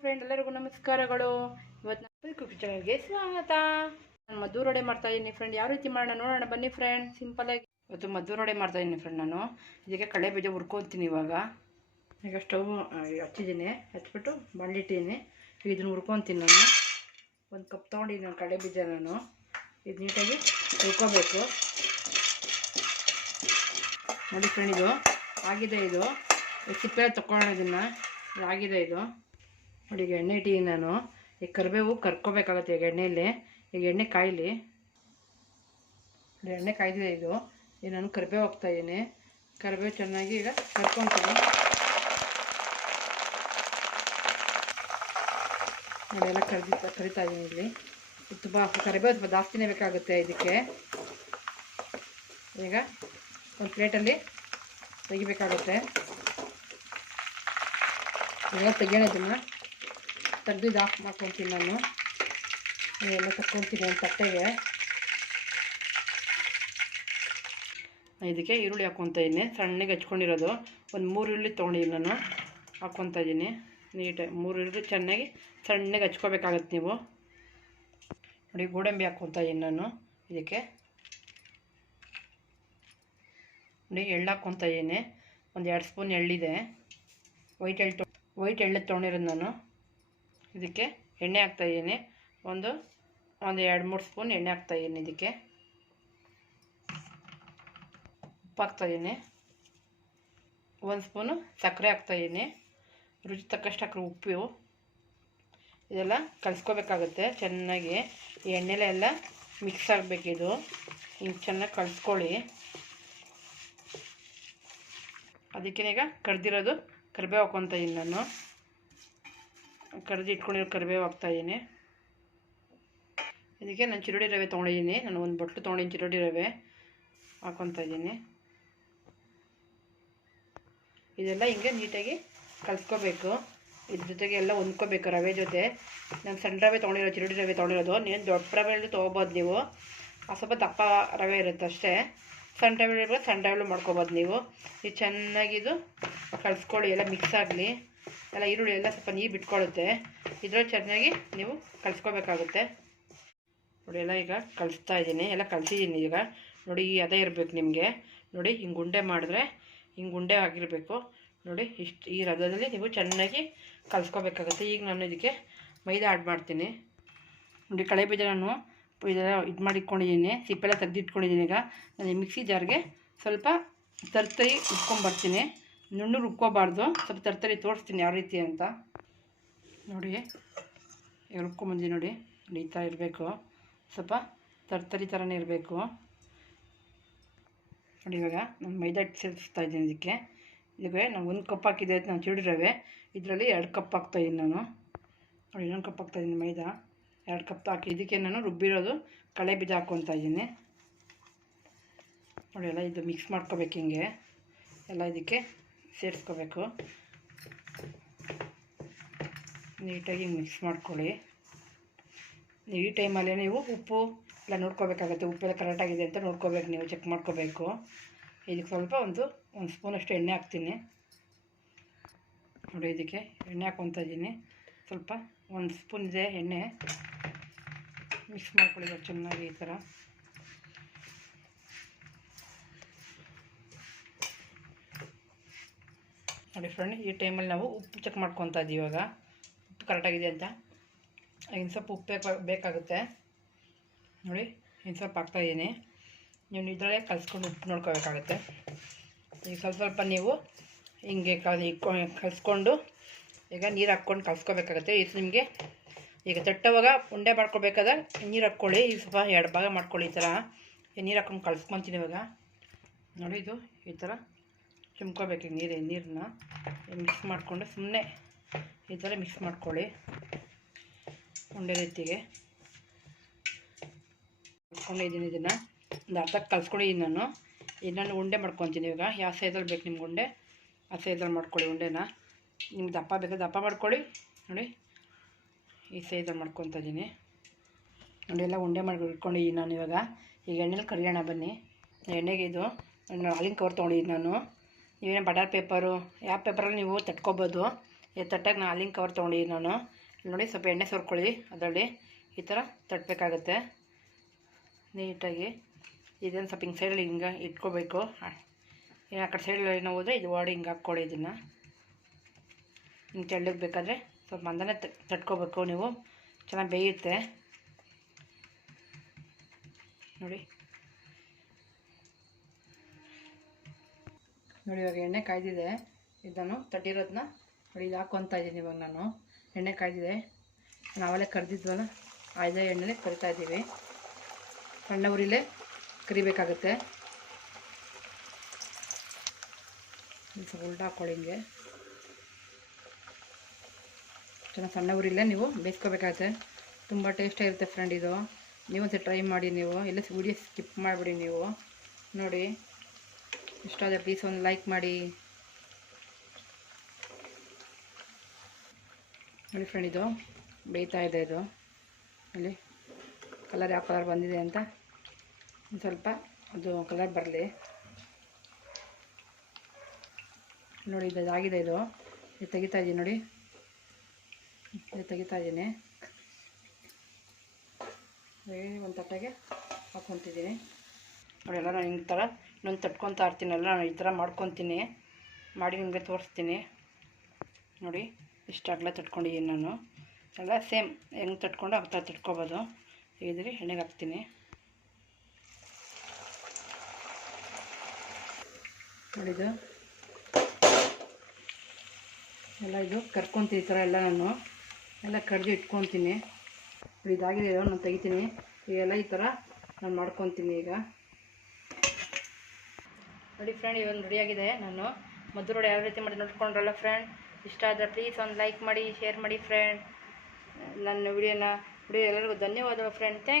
Friend ಎಲ್ಲರಿಗೂ ನಮಸ್ಕಾರಗಳು. ಇವತ್ತು ನಮ್ಮ ಕುಕಿಂಗ್ ಚಾನಲ್ಗೆ ಸ್ವಾಗತ. ನಾನು ಮದ್ದೂರು ವಡೆ ಮಾಡ್ತಾ ಇದ್ದೀನಿ ಫ್ರೆಂಡ್. ಯಾವ ರೀತಿ ಮಾಡೋಣ ನೋಡೋಣ ಬನ್ನಿ ಫ್ರೆಂಡ್. ಸಿಂಪಲ್ ಆಗಿ ಇವತ್ತು ಮದ್ದೂರು ವಡೆ ಮಾಡ್ತಾ ಇದ್ದೀನಿ ಫ್ರೆಂಡ್. ನಾನು ಇದಕ್ಕೆ ಕಡಲೆ ಬೀಜ ಹುರ್ಕೊತೀನಿ. ಈಗ ಸ್ಟವ್ ಹಚ್ಚಿದ್ದೀನಿ, ಹಚ್ಬಿಟ್ಟು ಬಾಣಲಿಟ್ಟಿದ್ದೀನಿ. ಈಗ ಇದನ್ನು ಹುರ್ಕೊತೀನಿ. ನಾನು ಒಂದು ಕಪ್ ತೊಗೊಂಡಿದ್ದೀನಿ ನಾನು ಕಡಲೆ ಬೀಜ. ನಾನು ಇದು ನೀಟಾಗಿ ಹುರ್ಕೋಬೇಕು ನೋಡಿ ಫ್ರೆಂಡ್. ಇದು ಆಗಿದೆ, ಇದು ಸಿಪ್ಪೆ ತಗೊಳ್ಳೋಣ. ಇದನ್ನು ಆಗಿದೆ ಇದು ನೋಡಿ. ಈಗ ಎಣ್ಣೆ ಇಟ್ಟಿದ್ದೀನಿ ನಾನು. ಈಗ ಕರಿಬೇವು ಕರ್ಕೋಬೇಕಾಗತ್ತೆ ಈಗ ಎಣ್ಣೆಯಲ್ಲಿ. ಈಗ ಎಣ್ಣೆ ಕಾಯಲಿ. ಎಣ್ಣೆ ಕಾಯ್ದಿದೆ ಇದು. ಈಗ ನಾನು ಕರಿಬೇವು ಹಾಕ್ತಾಯಿದ್ದೀನಿ. ಕರಿಬೇವು ಚೆನ್ನಾಗಿ ಈಗ ಕರ್ಕೊತೀನಿ ನೋಡಿ. ಎಲ್ಲ ಕರಿತಾ ಇದ್ದೀನಿ ಇಲ್ಲಿ. ತುಂಬ ಕರಿಬೇವು ಸ್ವಲ್ಪ ಜಾಸ್ತಿನೇ ಬೇಕಾಗುತ್ತೆ ಇದಕ್ಕೆ. ಈಗ ಒಂದು ಪ್ಲೇಟಲ್ಲಿ ತೆಗಿಬೇಕಾಗುತ್ತೆ. ಎಲ್ಲ ತೆಗಿಯೋಣ. ಇದನ್ನು ತೆಗೆದು ಇದು ಆಫ್ ಮಾಡ್ಕೊತೀನಿ ನಾನು. ಎಲ್ಲ ತಕ್ಕೊತೀನಿ ಒಂದು ತಟ್ಟೆಗೆ. ಇದಕ್ಕೆ ಈರುಳ್ಳಿ ಹಾಕ್ಕೊತಾ ಇದ್ದೀನಿ, ಸಣ್ಣಗೆ ಹಚ್ಕೊಂಡಿರೋದು. ಒಂದು 3 ಈರುಳ್ಳಿ ತೊಗೊಂಡಿದ್ದೀನಿ ನಾನು, ಹಾಕ್ಕೊತಾ ಇದ್ದೀನಿ ನೀಟಾಗಿ. 3 ಈರುಳ್ಳಿ ಚೆನ್ನಾಗಿ ಸಣ್ಣಗೆ ಹಚ್ಕೋಬೇಕಾಗತ್ತೆ ನೀವು ನೋಡಿ. ಗೋಡಂಬಿ ಹಾಕ್ಕೊತಾ ಇದ್ದೀನಿ ನಾನು ಇದಕ್ಕೆ ನೋಡಿ. ಎಳ್ಳು ಹಾಕ್ಕೊತಾ ಇದ್ದೀನಿ, ಒಂದು 2 ಸ್ಪೂನ್ ಎಳ್ಳಿದೆ. ವೈಟ್ ಎಳ್ಳು ತೊಗೊಂಡಿರೋದು ನಾನು. ಇದಕ್ಕೆ ಎಣ್ಣೆ ಹಾಕ್ತಾಯಿದ್ದೀನಿ, ಒಂದು 2-3 ಸ್ಪೂನ್ ಎಣ್ಣೆ ಹಾಕ್ತಾಯಿದ್ದೀನಿ. ಇದಕ್ಕೆ ಉಪ್ಪು ಹಾಕ್ತಾಯಿದ್ದೀನಿ, 1 ಸ್ಪೂನು ಸಕ್ಕರೆ ಹಾಕ್ತಾಯಿದ್ದೀನಿ. ರುಚಿ ತಕ್ಕಷ್ಟು ಹಾಕ್ರೆ ಉಪ್ಪು. ಇದೆಲ್ಲ ಕಲಿಸ್ಕೋಬೇಕಾಗುತ್ತೆ ಚೆನ್ನಾಗಿ. ಈ ಎಣ್ಣೆಲೆಲ್ಲ ಮಿಕ್ಸ್ ಆಗಬೇಕಿದು. ಹಿಂಗೆ ಚೆನ್ನಾಗಿ ಕಲಿಸ್ಕೊಳ್ಳಿ. ಅದಕ್ಕೆ ಈಗ ಕರ್ದಿರೋದು ಕರಿಬೇವು ಹಾಕ್ಕೊತಾ ಇದ್ದೀನಿ ನಾನು. ಕರ್ದು ಇಟ್ಕೊಂಡಿರೋ ಕರಿಬೇವು ಹಾಕ್ತಾಯಿದ್ದೀನಿ. ಇದಕ್ಕೆ ನಾನು ಚಿರೋಡಿ ರವೆ ತೊಗೊಂಡಿದ್ದೀನಿ. ನಾನು ಒಂದು ಬಟ್ಲು ತೊಗೊಂಡಿದ್ದೀನಿ ಚಿರೋಡಿ ರವೆ, ಹಾಕ್ಕೊತಾ ಇದ್ದೀನಿ. ಇದೆಲ್ಲ ಹಿಂಗೆ ನೀಟಾಗಿ ಕಲಿಸ್ಕೋಬೇಕು. ಇದ್ರ ಜೊತೆಗೆ ಎಲ್ಲ ಹೊಂದ್ಕೋಬೇಕು ರವೆ ಜೊತೆ. ನಾನು ಸಣ್ಣ ರವೆ ತೊಗೊಂಡಿರೋ, ಚಿರೋಡಿ ರವೆ ತೊಗೊಂಡಿರೋದು. ನೀವು ದೊಡ್ಡ ರವೆಲ್ಲೂ ತೊಗೋಬೋದು ನೀವು. ಸ್ವಲ್ಪ ದಪ್ಪ ರವೆ ಇರುತ್ತೆ ಅಷ್ಟೇ. ಸಣ್ಣ ರವೆ ಸಣ್ಣ ರವೆಲ್ಲೂ ಮಾಡ್ಕೊಬೋದು ನೀವು. ಇದು ಚೆನ್ನಾಗಿದು ಕಲಿಸ್ಕೊಳ್ಳಿ, ಎಲ್ಲ ಮಿಕ್ಸ್ ಆಗಲಿ. ಎಲ್ಲ ಈರುಳ್ಳಿ ಎಲ್ಲ ಸ್ವಲ್ಪ ನೀರು ಬಿಟ್ಕೊಳ್ಳುತ್ತೆ. ಇದರಲ್ಲಿ ಚೆನ್ನಾಗಿ ನೀವು ಕಲಿಸ್ಕೋಬೇಕಾಗುತ್ತೆ ನೋಡಿ. ಎಲ್ಲ ಈಗ ಕಲಿಸ್ತಾ ಇದ್ದೀನಿ, ಎಲ್ಲ ಕಲಿಸಿದ್ದೀನಿ ಈಗ ನೋಡಿ. ಈ ಅದೇ ಇರಬೇಕು ನಿಮಗೆ ನೋಡಿ. ಹಿಂಗೆ ಉಂಡೆ ಮಾಡಿದ್ರೆ ಹಿಂಗೆ ಉಂಡೆ ಆಗಿರಬೇಕು ನೋಡಿ. ಇಷ್ಟು ಈ ರಥದಲ್ಲಿ ನೀವು ಚೆನ್ನಾಗಿ ಕಲಿಸ್ಕೋಬೇಕಾಗುತ್ತೆ. ಈಗ ನಾನು ಇದಕ್ಕೆ ಮೈದಾ ಆ್ಯಡ್ ಮಾಡ್ತೀನಿ ನೋಡಿ. ಕಡಲೆ ಬೀಜ ನಾನು ಇದೆಲ್ಲ ಇದು ಮಾಡಿಟ್ಕೊಂಡಿದ್ದೀನಿ, ಸಿಪ್ಪೆಲ್ಲ ತೆಗೆದಿಟ್ಕೊಂಡಿದ್ದೀನಿ. ಈಗ ನಾನು ಮಿಕ್ಸಿ ಜಾರ್ಗೆ ಸ್ವಲ್ಪ ತರ್ತರಿ ಉಟ್ಕೊಂಬರ್ತೀನಿ. ನುಣ್ಣಗೆ ರುಬ್ಕೋಬಾರ್ದು, ಸ್ವಲ್ಪ ತರ್ತರಿ ತೋರಿಸ್ತೀನಿ ಯಾವ ರೀತಿ ಅಂತ ನೋಡಿ. ಈಗ ರುಬ್ಕೊಂಬಂದು ನೋಡಿ. ಈ ಥರ ಇರಬೇಕು, ಸ್ವಲ್ಪ ತರ್ತರಿ ಥರನೇ ಇರಬೇಕು ನೋಡಿ. ಇವಾಗ ನಾನು ಮೈದಾ ಹಿಟ್ಟು ಸೇರಿಸ್ತಾ ಇದ್ದೀನಿ ಇದಕ್ಕೆ ನಾನು 1 ಕಪ್ ಹಾಕಿದ್ದೆ ನಾನು ಚಿರೋಡಿ ರವೆ. ಇದರಲ್ಲಿ 2 ಕಪ್ ಹಾಕ್ತಾಯಿದ್ದೀನಿ ನಾನು ನೋಡಿ. 1 ಕಪ್ ಹಾಕ್ತಾಯಿದ್ದೀನಿ ಮೈದಾ. 2 ಕಪ್ ಹಾಕಿ ಇದಕ್ಕೆ ನಾನು ರುಬ್ಬಿರೋದು ಕಡಲೆ ಬೀಜ ಹಾಕ್ಕೊತಾ ಇದ್ದೀನಿ ನೋಡಿ. ಎಲ್ಲ ಇದು ಮಿಕ್ಸ್ ಮಾಡ್ಕೋಬೇಕು, ಹಿಂಗೆ ಎಲ್ಲ ಇದಕ್ಕೆ ಸೇರಿಸ್ಕೋಬೇಕು. ನೀಟಾಗಿ ಮಿಕ್ಸ್ ಮಾಡ್ಕೊಳ್ಳಿ. ನೀವು ಈ ಟೈಮಲ್ಲೇ ನೀವು ಉಪ್ಪು ಎಲ್ಲ ನೋಡ್ಕೋಬೇಕಾಗತ್ತೆ. ಉಪ್ಪೆಲ್ಲ ಕರೆಕ್ಟಾಗಿದೆ ಅಂತ ನೋಡ್ಕೋಬೇಕು, ನೀವು ಚೆಕ್ ಮಾಡ್ಕೋಬೇಕು. ಇದಕ್ಕೆ ಸ್ವಲ್ಪ ಒಂದು ಸ್ಪೂನಷ್ಟು ಎಣ್ಣೆ ಹಾಕ್ತೀನಿ ನೋಡಿ. ಇದಕ್ಕೆ ಎಣ್ಣೆ ಹಾಕ್ಕೊತಾ ಇದ್ದೀನಿ ಸ್ವಲ್ಪ, 1 ಸ್ಪೂನ್ ಇದೆ ಎಣ್ಣೆ. ಮಿಕ್ಸ್ ಮಾಡ್ಕೊಳ್ಳಿ ಚೆನ್ನಾಗಿ ಈ ಥರ. ನೋಡಿ ಫ್ರೆಂಡ್, ಈ ಟೈಮಲ್ಲಿ ನಾವು ಉಪ್ಪು ಚೆಕ್ ಮಾಡ್ಕೊತಾ ಇದ್ದೀವಿ. ಇವಾಗ ಉಪ್ಪು ಕರೆಕ್ಟಾಗಿದೆ ಅಂತ. ಇನ್ನು ಸ್ವಲ್ಪ ಉಪ್ಪು ಬೇಕಾಗುತ್ತೆ ನೋಡಿ. ಇನ್ನು ಸ್ವಲ್ಪ ಹಾಕ್ತಾಯಿದ್ದೀನಿ. ನೀವು ಇದರಲ್ಲೇ ಕಲಿಸ್ಕೊಂಡು ಉಪ್ಪು ನೋಡ್ಕೋಬೇಕಾಗತ್ತೆ. ಈಗ ಸ್ವಲ್ಪ ನೀವು ಹಿಂಗೆ ಕಲಿಸ್ಕೊಂಡು ಈಗ ನೀರು ಹಾಕ್ಕೊಂಡು ಕಲಿಸ್ಕೋಬೇಕಾಗತ್ತೆ. ಇದು ನಿಮಗೆ ಈಗ ತಟ್ಟವಾಗ ಉಂಡೆ ಮಾಡ್ಕೊಬೇಕಾದ್ರೆ ನೀರು ಹಾಕ್ಕೊಳ್ಳಿ. ಈಗ ಸ್ವಲ್ಪ 2 ಭಾಗ ಮಾಡ್ಕೊಳ್ಳಿ. ಈ ಥರ ನೀರು ಹಾಕ್ಕೊಂಡು ಕಲಿಸ್ಕೊತೀನಿ ಇವಾಗ ನೋಡಿ. ಇದು ಈ ಥರ ಚಿಮ್ಕೋಬೇಕು ನೀರನ್ನ ಮಿಕ್ಸ್ ಮಾಡಿಕೊಂಡು ಸುಮ್ಮನೆ ಈ ಥರ ಮಿಕ್ಸ್ ಮಾಡ್ಕೊಳ್ಳಿ ಉಂಡೆ ರೀತಿಗೆ. ಕಲಿಸ್ಕೊಂಡಿದ್ದೀನಿ. ಇದನ್ನು ಒಂದು ಅರ್ಧಕ್ಕೆ ಕಲಿಸ್ಕೊಂಡಿದ್ದೀನಿ ನಾನು. ಇದನ್ನು ಉಂಡೆ ಮಾಡ್ಕೊತೀನಿ ಇವಾಗ. ಯಾವ ಸೈಜಲ್ಲಿ ಬೇಕು ನಿಮ್ಗೆ ಉಂಡೆ ಆ ಸೈಜಲ್ಲಿ ಮಾಡ್ಕೊಳ್ಳಿ ಉಂಡೆನ. ನಿಮ್ಗೆ ದಪ್ಪ ಬೇಕಾದ್ರೆ ದಪ್ಪ ಮಾಡ್ಕೊಳ್ಳಿ ನೋಡಿ. ಈ ಸೈಜಲ್ಲಿ ಮಾಡ್ಕೊತಾ ಇದ್ದೀನಿ ನೋಡಿ. ಎಲ್ಲ ಉಂಡೆ ಮಾಡಿ ಇಟ್ಕೊಂಡಿದ್ದೀನಿ ನಾನು. ಇವಾಗ ಈಗ ಎಣ್ಣೆಲಿ ಕರಿಯೋಣ ಬನ್ನಿ. ಎಣ್ಣೆಗೆ ಇದು ಹಾಲಿನ ಕವರ್ ತೊಗೊಂಡಿದ್ದೀನಿ ನಾನು. ನೀವೇನು ಬಟರ್ ಪೇಪರು ಯಾವ ಪೇಪರಲ್ಲಿ ನೀವು ತಟ್ಕೊಬೋದು. ಈ ತಟ್ಟೆಗೆ ನಾನು ಹಾಲಿನ ಕವರ್ ತೊಗೊಂಡಿದ್ದೀನಿ ನಾನು. ಇಲ್ಲಿ ನೋಡಿ ಸ್ವಲ್ಪ ಎಣ್ಣೆ ಸೋರ್ಕೊಳ್ಳಿ, ಅದರಲ್ಲಿ ಈ ಥರ ತಟ್ಟಬೇಕಾಗತ್ತೆ ನೀಟಾಗಿ. ಇದನ್ನು ಸ್ವಲ್ಪ ಹಿಂಗೆ ಸೈಡಲ್ಲಿ ಹಿಂಗೆ ಇಟ್ಕೋಬೇಕು. ಇನ್ನು ಆ ಕಡೆ ಸೈಡಲ್ಲಿ ಏನೋ ಹೋದರೆ ಇದು ವಾಡಿ ಹಿಂಗೆ ಹಾಕ್ಕೊಳ್ಳಿ. ಇದನ್ನು ಹಿಂಗೆ ತೆಳ್ಳಗೆ ಬೇಕಾದರೆ ಸ್ವಲ್ಪ ಮಂದನೇ ತಟ್ಕೋಬೇಕು ನೀವು, ಚೆನ್ನಾಗಿ ಬೇಯುತ್ತೆ ನೋಡಿ. ನೋಡಿ ಇವಾಗ ಎಣ್ಣೆ ಕಾಯ್ದಿದೆ, ಇದನ್ನು ತಟ್ಟಿರೋದನ್ನ ನೋಡಿ ಇದು ಹಾಕ್ಕೊತಾ ಇದ್ದೀನಿ. ಇವಾಗ ನಾನು ಎಣ್ಣೆ ಕಾಯ್ದಿದೆ, ನಾವೆಲ್ಲ ಕರೆದಿದ್ವಲ್ಲ ಅದೇ ಎಣ್ಣೆಲೆ ಕರಿತಾ ಇದ್ದೀವಿ. ಸಣ್ಣ ಉರಿಲೇ ಕರಿಬೇಕಾಗುತ್ತೆ. ಸ್ವಲ್ಪ ಉಲ್ಟಾ ಹಾಕ್ಕೊಳ್ಳಿ ಹಿಂಗೆ, ಚೆನ್ನಾಗಿ ಸಣ್ಣ ಉರಿಲೇ ನೀವು ಬೇಯಿಸ್ಕೋಬೇಕಾಗುತ್ತೆ. ತುಂಬ ಟೇಸ್ಟಾಗಿರುತ್ತೆ ಫ್ರೆಂಡ್ ಇದು. ನೀವೊಂದ್ಸರಿ ಟ್ರೈ ಮಾಡಿ. ನೀವು ಎಲ್ಲ ವಿಡಿಯೋ ಸ್ಕಿಪ್ ಮಾಡಿಬಿಡಿ ನೀವು ನೋಡಿ. ಇಷ್ಟ ಆದರೆ ಪ್ಲೀಸ್ ಒಂದು ಲೈಕ್ ಮಾಡಿ ನೋಡಿ ಫ್ರೆಂಡ್. ಇದು ಬೇಯ್ತಾ ಇದೆ, ಇದು ಇಲ್ಲಿ ಕಲರ್ ಯಾವ ಕಲರ್ ಬಂದಿದೆ ಅಂತ ಒಂದು ಸ್ವಲ್ಪ ಅದು ಕಲರ್ ಬರಲಿ ನೋಡಿ. ಇದು ಆಗಿದೆ, ಇದು ತೆಗಿತಾ ಇದ್ದೀನಿ ನೋಡಿ, ಇದು ತೆಗಿತಾ ಇದ್ದೀನಿ. ಒಂದು ತಟ್ಟೆಗೆ ಹಾಕ್ಕೊತಿದ್ದೀನಿ ನೋಡಿ. ಎಲ್ಲ ನಾನು ಹಿಂಗೆ ಥರ ಇನ್ನೊಂದು ತಟ್ಕೊತಾ ಇರ್ತೀನಿ, ಎಲ್ಲ ನಾನು ಈ ಥರ ಮಾಡ್ಕೊತೀನಿ, ಮಾಡಿ ನಿಮಗೆ ತೋರಿಸ್ತೀನಿ ನೋಡಿ. ಇಷ್ಟಾಗಲೇ ತಟ್ಕೊಂಡಿದ್ದೀನಿ ನಾನು. ಎಲ್ಲ ಸೇಮ್ ಹೆಂಗೆ ತಟ್ಕೊಂಡು ಆ ಥರ ತಟ್ಕೊಬೋದು. ಇದ್ರಿ ಎಣ್ಣೆಗೆ ಹಾಕ್ತೀನಿ ನೋಡಿ. ಇದು ಎಲ್ಲ ಇದು ಕರ್ಕೊತೀನಿ ಈ ಥರ ಎಲ್ಲ ನಾನು ಎಲ್ಲ ಕಡ್ದು ಇಟ್ಕೊತೀನಿ. ಇದಾಗಿದೆ, ನಾನು ತೆಗಿತೀನಿ. ಈಗೆಲ್ಲ ಈ ಥರ ನಾನು ಮಾಡ್ಕೊತೀನಿ ಈಗ ನೋಡಿ ಫ್ರೆಂಡ್. ಇವಾಗ ರೆಡಿಯಾಗಿದೆ. ನಾನು ಮದ್ದು ರೋಡ್ ಯಾವ ರೀತಿ ಮಾಡಿ ನೋಡ್ಕೊಂಡ್ರಲ್ಲ ಫ್ರೆಂಡ್. ಇಷ್ಟ ಆದರೆ ಪ್ಲೀಸ್ ಒಂದು ಲೈಕ್ ಮಾಡಿ, ಶೇರ್ ಮಾಡಿ ಫ್ರೆಂಡ್. ನನ್ನ ವಿಡಿಯೋ ಎಲ್ಲರಿಗೂ ಧನ್ಯವಾದಗಳು ಫ್ರೆಂಡ್. ಥ್ಯಾಂಕ್